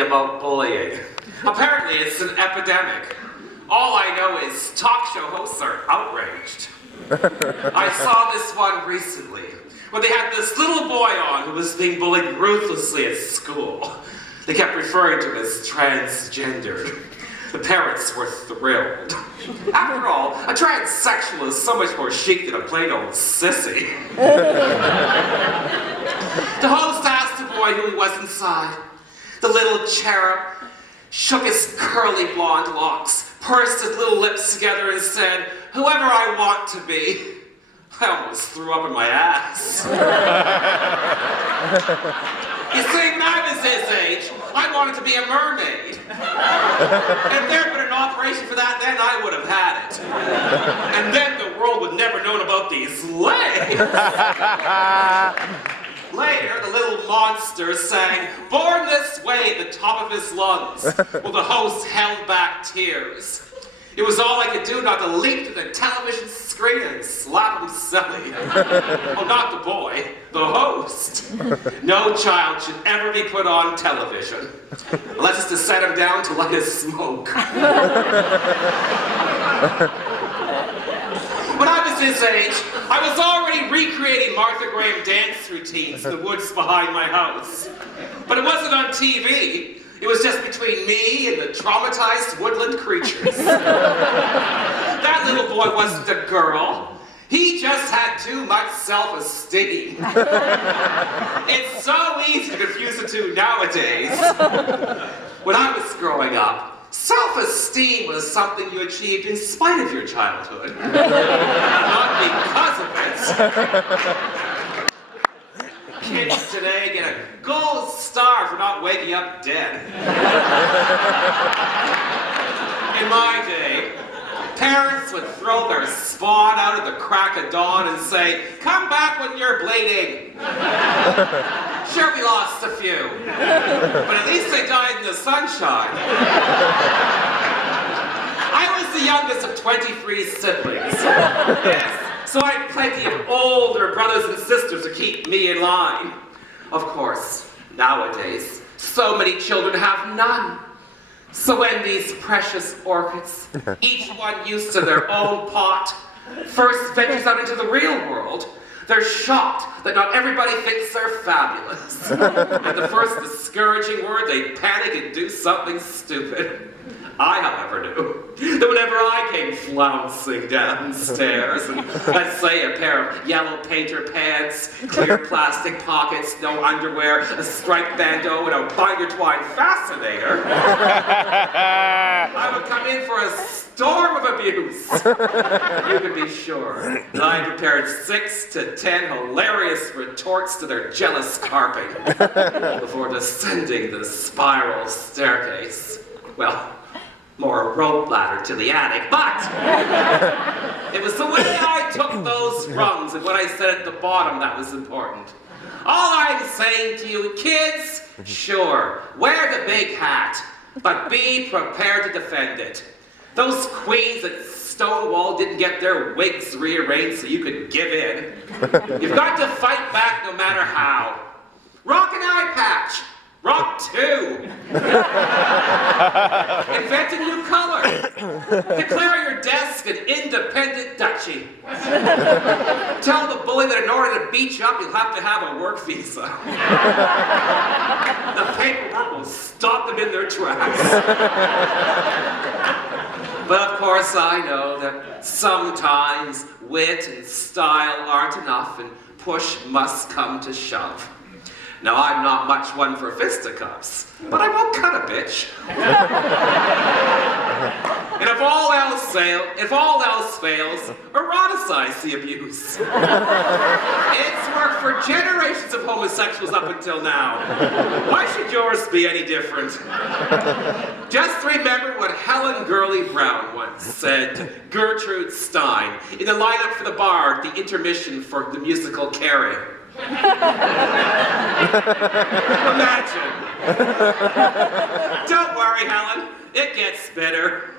about bullying. Apparently it's an epidemic. All I know is talk show hosts are outraged. I saw this one recently, where they had this little boy on who was being bullied ruthlessly at school. They kept referring to him as transgendered. The parents were thrilled. After all, a transsexual is so much more chic than a plain old sissy. The host asked the boy who he was inside. The little cherub shook his curly blonde locks, pursed his little lips together and said, "Whoever I want to be." I almost threw up in my ass. You see, when I was his age, I wanted to be a mermaid. If there had been an operation for that, then I would have had it. And then the world would never known about these legs. Later, the little monster sang "Born This Way" at the top of his lungs, while the host held back tears. It was all I could do not to leap to the television screen and slap him silly. Well, not the boy, the host. No child should ever be put on television, unless it's to set him down to light a smoke. When I was his age, I was already recreating Martha Graham dance routines in the woods behind my house. But it wasn't on TV. It was just between me and the traumatized woodland creatures. That little boy wasn't a girl. He just had too much self-esteem. It's so easy to confuse the two nowadays. When I was growing up, self-esteem was something you achieved in spite of your childhood, not because of it. Kids today get a gold star for not waking up dead. In my day, parents would throw their spawn out at the crack of dawn and say, "Come back when you're bleeding." Sure, we lost a few, but at least they died in the sunshine. I was the youngest of 23 siblings. Yes, so I had plenty of older brothers and sisters to keep me in line. Of course, nowadays, so many children have none. So when these precious orchids, each one used to their own pot, first ventures out into the real world, they're shocked that not everybody thinks they're fabulous. At the first discouraging word, they panic and do something stupid. I, however, knew that whenever I came flouncing downstairs, and let's say a pair of yellow painter pants, clear plastic pockets, no underwear, a striped bandeau, and a binder twine fascinator, I would come in for a storm of abuse. You can be sure that I prepared 6 to 10 hilarious retorts to their jealous carping before descending the spiral staircase. Well, more a rope ladder to the attic, but it was the way I took those rungs and what I said at the bottom that was important. All I'm saying to you kids, sure, wear the big hat, but be prepared to defend it. Those queens at Stonewall didn't get their wigs rearranged so you could give in. You've got to fight back no matter how. Rock an eye patch. Rock 2. Invent a new color. Declare your desk an independent duchy. Tell the bully that in order to beat you up, you'll have to have a work visa. The paperwork will stop them in their tracks. But of course I know that sometimes wit and style aren't enough and push must come to shove. Now, I'm not much one for fisticuffs, but I won't cut a bitch. And if all else fails, eroticize the abuse. It's worked for generations of homosexuals up until now. Why should yours be any different? Just remember what Helen Gurley Brown once said to Gertrude Stein in the lineup for the bar at the intermission for the musical Carrie. Imagine. Don't worry, Helen. It gets better.